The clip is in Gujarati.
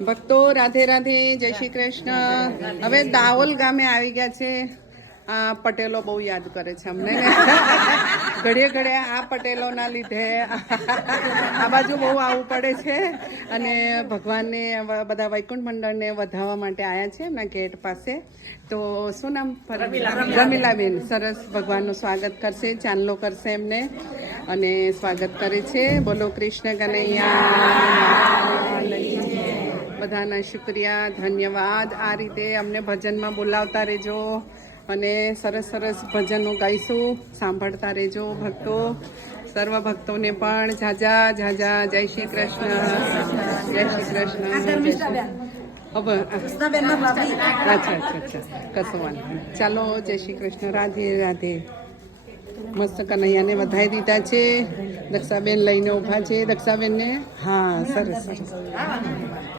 ભક્તો રાધે રાધે, જય શ્રી કૃષ્ણ. હવે દાહોલ ગામે આવી ગયા છે. આ પટેલો બહુ યાદ કરે છે અમને ને ઘડીએ ઘડીએ આ પટેલોના લીધે આ બાજુ બહુ આવવું પડે છે. અને ભગવાનને બધા વૈકુંઠ મંડળને વધાવવા માટે આવ્યા છે એમના ગેટ પાસે. તો શું નામ? રમીલાબેન સરસ ભગવાનનું સ્વાગત કરશે, ચાંદલો કરશે એમને અને સ્વાગત કરે છે. બોલો કૃષ્ણ કનૈયા. બધાના શુક્રિયા, ધન્યવાદ. આ રીતે અમને ભજનમાં બોલાવતા રહેજો અને સરસ સરસ ભજનો ગાઈશું, સાંભળતા રહેજો ભક્તો. સર્વ ભક્તોને પણ ઝાઝા ઝાઝા જય શ્રી કૃષ્ણ, જય શ્રી કૃષ્ણ. હવે અચ્છા કશો વાંધો નહીં. ચાલો, જય શ્રી કૃષ્ણ, રાધે રાધે. મસ્ત કનૈયાને વધાઈ દીધા છે. દક્ષાબેન લઈને ઊભા છે. દક્ષાબેનને હા સરસ સરસ.